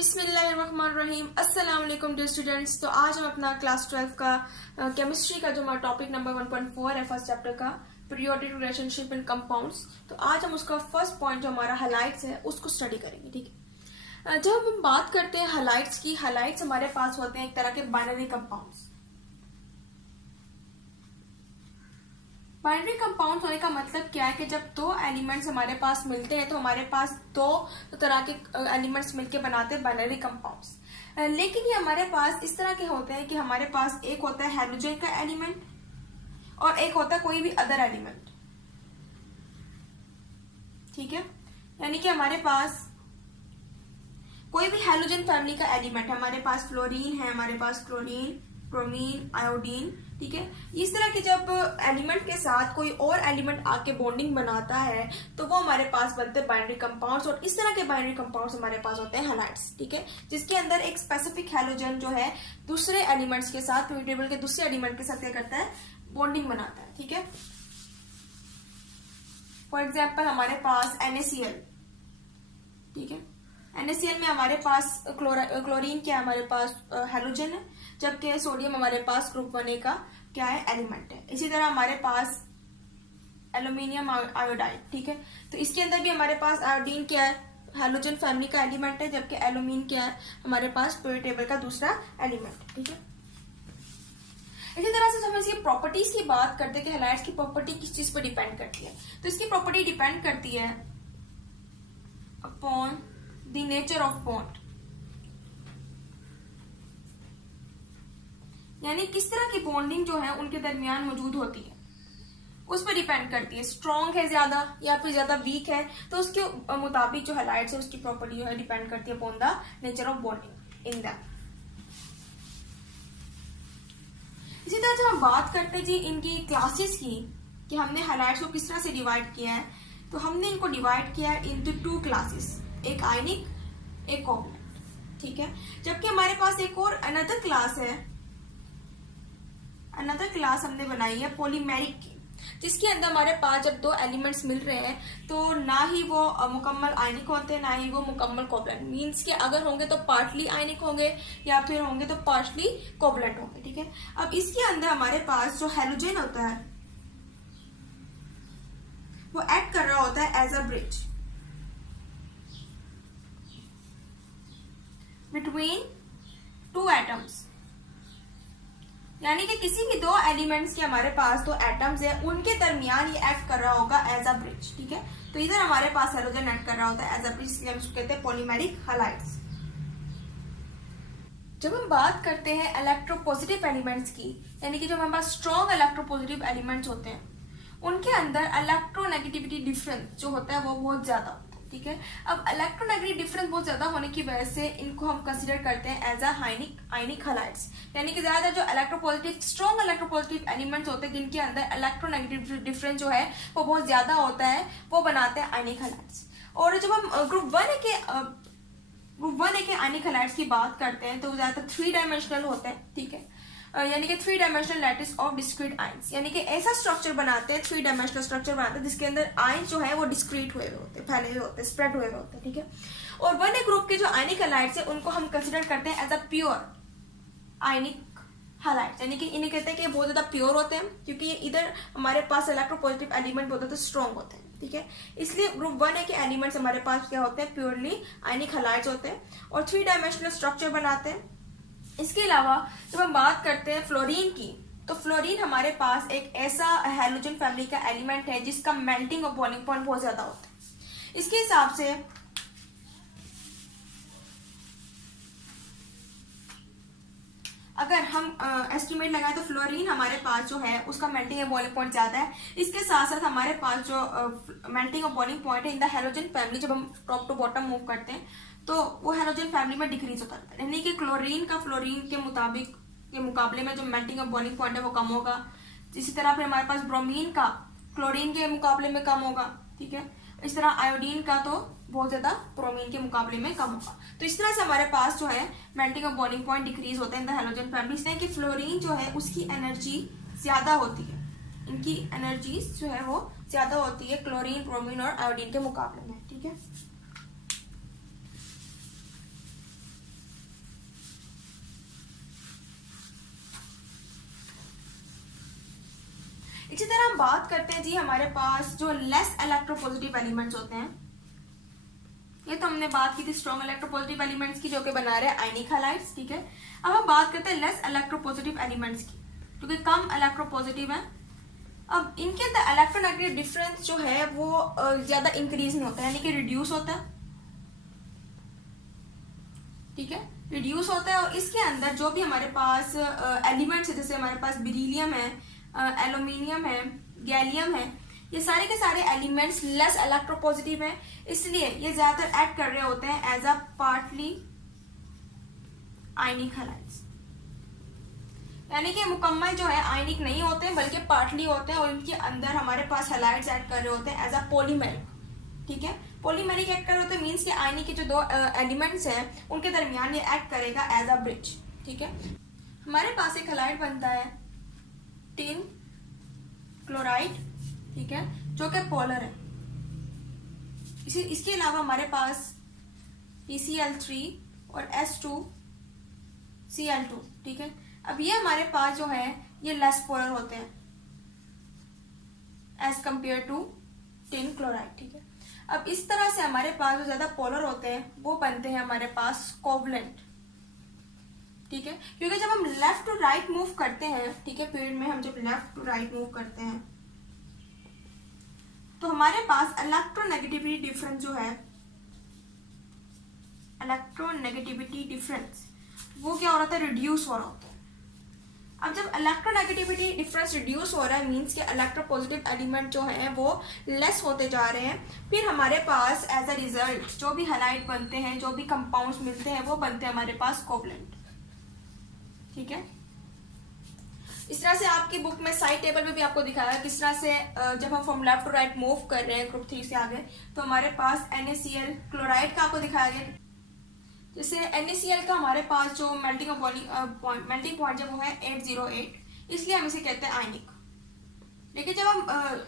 बिस्मिल्लाहिर्रहमानिर्रहीम। अस्सलाम वालेकुम डियर स्टूडेंट्स। तो आज हम अपना क्लास 12 का केमिस्ट्री का जो हमारा टॉपिक नंबर 1.4 है फर्स्ट चैप्टर का पीरियोडिक रिलेशनशिप इन कंपाउंड्स, तो आज हम उसका फर्स्ट पॉइंट जो हमारा हैलाइड्स है उसको स्टडी करेंगे। ठीक है, जब हम बात करते हैं हैलाइड्स की, हैलाइड्स हमारे पास होते हैं एक तरह के बाइनरी कंपाउंड्स। बाइनरी कंपाउंड होने का मतलब क्या है कि जब दो एलिमेंट्स हमारे पास मिलते हैं तो हमारे पास दो तरह के एलिमेंट्स मिलकर बनाते हैं बाइनरी कंपाउंड्स। लेकिन ये हमारे पास इस तरह के होते हैं कि हमारे पास एक होता है हैलोजन का एलिमेंट और एक होता है कोई भी अदर एलिमेंट। ठीक है, यानी कि हमारे पास कोई भी हैलोजन फैमिली का एलिमेंट है, हमारे पास फ्लोरीन है, हमारे पास क्लोरीन, ब्रोमीन, आयोडीन। ठीक है, इस तरह के जब एलिमेंट के साथ कोई और एलिमेंट आके बॉन्डिंग बनाता है तो वो हमारे पास बनते हैं बाइनरी कंपाउंड्स, और इस तरह के बाइनरी कंपाउंड्स हमारे पास होते हैं हैलाइड्स। ठीक है, जिसके अंदर एक स्पेसिफिक हैलोजन जो है दूसरे एलिमेंट्स के साथ, पीरियोडिक टेबल के दूसरे एलिमेंट के साथ क्या करता है, बॉन्डिंग बनाता है। ठीक है, फॉर एग्जाम्पल हमारे पास NaCl। ठीक है, NaCl में हमारे पास क्लोरीन क्या है, हमारे पास हैलोजन है, जबकि सोडियम हमारे पास ग्रुप 1A का क्या है, एलिमेंट है। इसी तरह हमारे पास एल्यूमिनियम आयोडाइड। ठीक है, तो इसके अंदर भी हमारे पास आयोडीन क्या है, हैलोजन फैमिली का एलिमेंट है, जबकि एल्यूमिन क्या है, हमारे पास पीरियोडिक टेबल का दूसरा एलिमेंट। ठीक है, इसी तरह से हम इसकी प्रॉपर्टीज की बात करते हैं कि हैलाइड्स की प्रॉपर्टी किस चीज पर डिपेंड करती है। तो इसकी प्रॉपर्टी डिपेंड करती है upon the nature of bond, यानी किस तरह की बॉन्डिंग जो है उनके दरमियान मौजूद होती है उस पर डिपेंड करती है। स्ट्रॉन्ग है ज्यादा या फिर ज्यादा वीक है, तो उसके मुताबिक जो हैलाइड्स है उसकी प्रॉपर्टी जो है डिपेंड करती है upon the nature of bonding in that. इसी तरह जब हम बात करते हैं जी इनकी क्लासेस की कि हमने हैलाइड्स को किस तरह से डिवाइड किया है, तो हमने इनको डिवाइड किया है इनटू 2 क्लासेस, एक आयनिक, एक कोवलेंट। ठीक है, जबकि हमारे पास एक और अनदर क्लास है, अनदर क्लास हमने बनाई है पॉलीमेरिक की, जिसके अंदर हमारे पास जब दो एलिमेंट्स मिल रहे हैं तो ना ही वो मुकम्मल आयनिक होते हैं, ना ही वो मुकम्मल कोवलेंट। मींस के अगर होंगे तो पार्टली आयनिक होंगे या फिर होंगे तो पार्टली कोवलेंट होंगे। ठीक है, अब इसके अंदर हमारे पास जो हैलोजन होता है वो एक्ट कर रहा होता है as a bridge between 2 atoms, यानी कि किसी भी दो एलिमेंट्स के हमारे पास दो एटम्स है उनके दरमियान ये एक्ट कर रहा होगा एज अ ब्रिज। ठीक है, तो इधर हमारे पास हैलोजन एक्ट कर रहा होता है एज अ ब्रिज, इसलिए हम इसको कहते हैं पॉलीमेरिक हैलाइड्स। जब हम बात करते हैं इलेक्ट्रोपॉजिटिव एलिमेंट्स की, यानी कि जो हमारे पास स्ट्रॉन्ग इलेक्ट्रोपॉजिटिव एलिमेंट्स होते हैं उनके अंदर इलेक्ट्रोनेगेटिविटी डिफरेंस जो होता है वो बहुत ज्यादा होता है। ठीक है, अब इलेक्ट्रोनेगेटिव डिफरेंस बहुत ज्यादा होने की वजह से इनको हम कंसीडर करते हैं एज अ आयनिक हैलाइड्स, यानी कि ज्यादातर जो इलेक्ट्रोपॉजिटिव स्ट्रॉन्ग इलेक्ट्रोपॉजिटिव एलिमेंट्स होते हैं जिनके अंदर इलेक्ट्रोनेगेटिव डिफरेंस जो है वो बहुत ज्यादा होता है, वो बनाते हैं आयनिक हैलाइड्स। और जब हम ग्रुप 1A के आयनिक हैलाइड्स की बात करते हैं तो वो ज्यादातर 3 डायमेंशनल होते हैं। ठीक है, यानी कि 3 dimensional lattice of discrete ions, यानी कि ऐसा स्ट्रक्चर बनाते हैं, 3 डायमेंशनल स्ट्रक्चर बनाते हैं जिसके अंदर आयंस जो है वो डिस्क्रीट हुए होते हैं, फैले हुए होते हैं, स्प्रेड हुए होते हैं। ठीक है, और 1A ग्रुप के जो आयनिक हैलाइड्स है उनको हम कंसिडर करते हैं as a pure ionic halides, यानी कि इन्हें कहते हैं कि बहुत ज्यादा प्योर होते हैं क्योंकि इधर हमारे पास इलेक्ट्रोपॉजिटिव एलिमेंट बहुत ज्यादा स्ट्रॉन्ग होते हैं। ठीक है, इसलिए ग्रुप 1A के एलिमेंट्स हमारे पास क्या होते हैं, प्योरली आयनिक हैलाइड्स होते हैं और 3 डायमेंशनल स्ट्रक्चर बनाते हैं। इसके अलावा जब हम बात करते हैं फ्लोरीन की, तो फ्लोरीन हमारे पास एक ऐसा हैलोजन फैमिली का एलिमेंट है जिसका मेल्टिंग और बॉइलिंग पॉइंट बहुत ज्यादा होता है। इसके हिसाब से अगर हम एस्टिमेट लगाएं तो फ्लोरीन हमारे पास जो है उसका मेल्टिंग और बॉइलिंग पॉइंट ज्यादा है। इसके साथ साथ हमारे पास जो मेल्टिंग और बॉइलिंग पॉइंट है इन द हैलोजन फैमिली, जब हम टॉप टू बॉटम मूव करते हैं तो वो हैलोजन फैमिली में डिक्रीज होता है, यानी कि क्लोरीन का फ्लोरीन के मुकाबले में जो मेल्टिंग और बॉइलिंग पॉइंट है वो कम होगा। इसी तरह फिर हमारे पास ब्रोमीन का क्लोरीन के मुकाबले में कम होगा। ठीक है, इस तरह आयोडीन का तो बहुत ज्यादा ब्रोमीन के मुकाबले में कम होगा। तो इस तरह से हमारे पास जो है मेल्टिंग और बॉइलिंग पॉइंट डिक्रीज होते हैं इन द हैलोजन फैमिली, इसलिए कि फ्लोरीन जो है उसकी एनर्जी ज्यादा होती है, इनकी एनर्जीज जो है वो ज्यादा होती है क्लोरीन, ब्रोमीन और आयोडीन के मुकाबले में। ठीक है, इसी तरह हम बात करते हैं जी हमारे पास जो लेस इलेक्ट्रोपॉजिटिव एलिमेंट्स होते हैं। ये तो हमने बात की थी स्ट्रॉन्ग इलेक्ट्रोपॉजिटिव एलिमेंट्स की जो कि बना रहे हैं आयनिक हैलाइड्स, ठीक है। अब हम बात करते हैं लेस इलेक्ट्रोपॉजिटिव एलिमेंट्स की, क्योंकि कम इलेक्ट्रोपॉजिटिव है। अब इनके अंदर इलेक्ट्रोनेगेटिव डिफरेंस जो है वो ज्यादा इंक्रीज नहीं होता है, यानी कि रिड्यूस होता है, ठीक है, रिड्यूस होता है। और इसके अंदर जो भी हमारे पास एलिमेंट्स है, जैसे हमारे पास बेरिलियम है, एल्यूमिनियम है, गैलियम है, ये सारे के सारे एलिमेंट्स लेस इलेक्ट्रोपॉजिटिव हैं, इसलिए ये ज्यादातर एक्ट कर रहे होते हैं as a partly ionic halides, यानी कि मुकम्मल जो है आयनिक नहीं होते हैं बल्कि पार्टली होते हैं, और इनके अंदर हमारे पास हैलाइड्स एक्ट कर रहे होते हैं एज अ पॉलीमेरिक, ठीक है। पॉलीमेरिक एक्ट कर रहे होते हैं मीन्स कि आयनिक के जो दो एलिमेंट्स हैं उनके दरमियान ये एक्ट करेगा एज अ ब्रिज, ठीक है। हमारे पास एक हैलाइड बनता है टिन क्लोराइड, ठीक है, जो कि पोलर है। इसके अलावा हमारे पास PCl3 और S2Cl2, ठीक है। अब ये हमारे पास जो है ये लेस पोलर होते हैं as compare to tin chloride, ठीक है। अब इस तरह से हमारे पास जो ज्यादा पोलर होते हैं वो बनते हैं हमारे पास कोवलेंट, ठीक है, क्योंकि जब हम लेफ्ट टू राइट मूव करते हैं, ठीक है, पीरियड में हम जब लेफ्ट टू राइट मूव करते हैं तो हमारे पास इलेक्ट्रोनेगेटिविटी डिफरेंस जो है, इलेक्ट्रोनेगेटिविटी डिफरेंस वो क्या हो रहा था, रिड्यूस हो रहा होता है। अब जब इलेक्ट्रोनेगेटिविटी डिफरेंस रिड्यूस हो रहा है मींस के इलेक्ट्रोपॉजिटिव एलिमेंट जो है वो लेस होते जा रहे हैं, फिर हमारे पास एज अ रिजल्ट जो भी हैलाइड बनते हैं, जो भी कंपाउंड्स मिलते हैं वो बनते हैं हमारे पास कोवलेंट, ठीक है। इस तरह से आपकी बुक में साइड टेबल में भी आपको दिखाया किस तरह से जब हम from left to right move कर रहे हैं ग्रुप 3 से आगे, तो हमारे पास NaCl क्लोराइड का आपको दिखाया गया। जैसे NaCl का हमारे पास जो मेल्टिंग पॉइंट जब वो है 808, इसलिए हम इसे कहते हैं आयनिक। लेकिन जब हम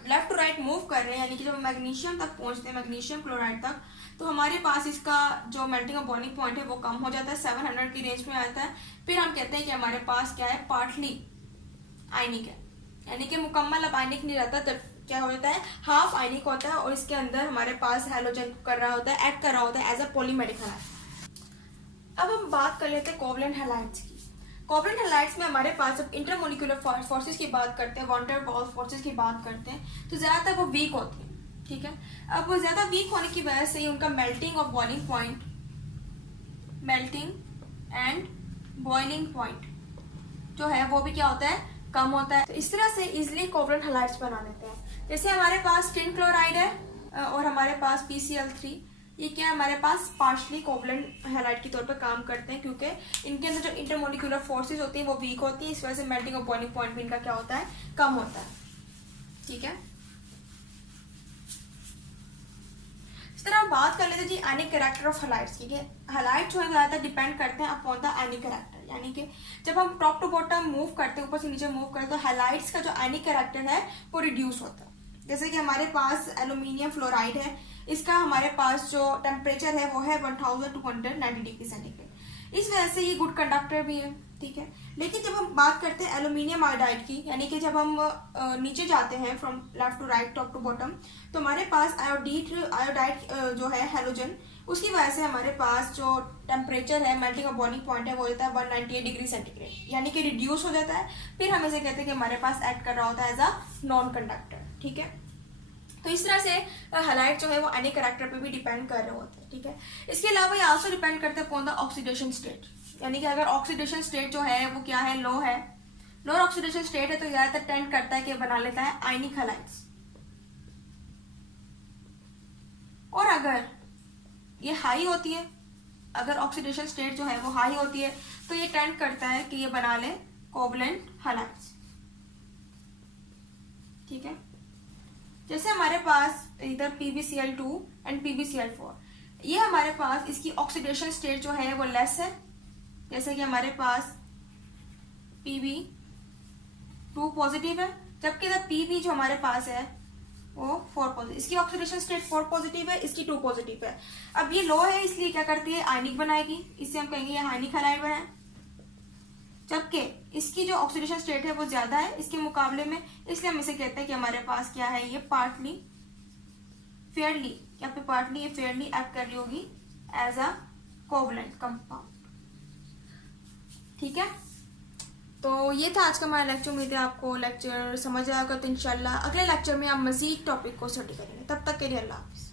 लेफ्ट टू राइट मूव कर रहे हैं, यानी कि जब हम मैग्नीशियम तक पहुंचते हैं, मैग्नीशियम क्लोराइड तक, तो हमारे पास इसका जो मेल्टिंग ऑफ बॉइलिंग पॉइंट है वो कम हो जाता है, 700 की रेंज में आता है। फिर हम कहते हैं कि हमारे पास क्या है, पार्टली आयनिक है, यानी कि मुकम्मल अब आयनिक नहीं रहता, तब क्या हो जाता है, हाफ आयनिक होता है, और इसके अंदर हमारे पास हैलोजन कर रहा होता है, एक्ट कर रहा होता है एज अ पॉलीमेरिक हैलाइड। अब हम बात कर लेते हैं कोवलेंट हैलाइड्स की। कोवलेंट हैलाइड्स में हमारे पास जब इंटरमोलिकुलर फोर्सेस की बात करते हैं, वॉन डेर वाल्स फोर्सेस की बात करते हैं, तो ज्यादातर वो वीक होती है, ठीक है। अब वो ज्यादा वीक होने की वजह से ही उनका melting of boiling point, melting and boiling point जो है वो भी क्या होता है, कम होता है। तो इस तरह से इजिली कोवलेंट हैलाइड्स बना लेते हैं। जैसे हमारे पास टिन क्लोराइड है और हमारे पास PCl3, ये क्या है, हमारे पास पार्शली कोवलेंट हैलाइड के तौर पर काम करते हैं, क्योंकि इनके अंदर जो इंटरमोलिकुलर फोर्सेस होती हैं वो वीक होती है, इस वजह से मेल्टिंग और बॉइलिंग पॉइंट भी इनका क्या होता है, कम होता है, ठीक है। इस तरह हम बात कर लेते हैं जी आयनिक कैरेक्टर ऑफ हैलाइड्स की। हैलाइड जो है ज्यादातर डिपेंड करते हैं अपॉन द आयनिक कैरेक्टर, यानी कि जब हम टॉप टू बॉटम मूव करते हैं, ऊपर से नीचे मूव करते हैं, तो हैलाइड्स का जो आयनिक कैरेक्टर है वो रिड्यूस होता है। जैसे कि हमारे पास एल्यूमिनियम फ्लोराइड है, इसका हमारे पास जो टेम्परेचर है वो है 1290 डिग्री सेंटीग्रेड, इस वजह से ये गुड कंडक्टर भी है, ठीक है। लेकिन जब हम बात करते हैं एल्यूमिनियम आयोडाइड की, यानी कि जब हम नीचे जाते हैं from left to right, top to bottom, तो हमारे पास आयोडाइड जो है हैलोजन, उसकी वजह से हमारे पास जो टेम्परेचर है, मेल्टिंग और बॉइलिंग पॉइंट है वो होता है 198 डिग्री सेंटीग्रेड, यानी कि रिड्यूस हो जाता है। फिर हम इसे कहते हैं कि हमारे पास एक्ट कर रहा होता है एज अ नॉन कंडक्टर, ठीक है। तो इस तरह से हैलाइड जो है वो आयनिक कैरेक्टर पे भी डिपेंड कर रहे होते हैं, ठीक है। इसके अलावा ये आल्सो डिपेंड करते हैं अपॉन द ऑक्सीडेशन स्टेट, यानी कि अगर ऑक्सीडेशन स्टेट जो है वो क्या है, लो है, लोअर ऑक्सीडेशन स्टेट है, तो ज्यादातर टेंड करता है कि बना लेता है आयनिक हैलाइड्स। और अगर ये हाई होती है, अगर ऑक्सीडेशन स्टेट जो है वो हाई होती है, तो ये टेंड करता है कि ये बना ले कोवलेंट हैलाइड्स, ठीक है। जैसे हमारे पास इधर PbCl2 एंड PbCl4, ये हमारे पास इसकी ऑक्सीडेशन स्टेट जो है वो लेस है, जैसे कि हमारे पास Pb2 पॉजिटिव है, जबकि इधर Pb जो हमारे पास है वो 4 पॉजिटिव, इसकी ऑक्सीडेशन स्टेट 4 पॉजिटिव है, इसकी 2 पॉजिटिव है। अब ये लो है, इसलिए क्या करती है, आयनिक बनाएगी, इससे हम कहेंगे ये आयनिक हैलाइड बनाए, जबकि इसकी जो ऑक्सीडेशन स्टेट है वो ज्यादा है इसके मुकाबले में, इसलिए हम इसे कहते हैं कि हमारे पास क्या है, ये पार्टली फेयरली, यहाँ पे पार्टली ये फेयरली एक्ट कर रही होगी एज अ कोवलेंट कंपाउंड। ठीक है, तो ये था आज का हमारा लेक्चर। उम्मीद है आपको लेक्चर समझ आएगा। तो इंशाल्लाह अगले लेक्चर में हम मजीद टॉपिक को स्टडी करेंगे। तब तक के लिए अल्लाह हाफिज़।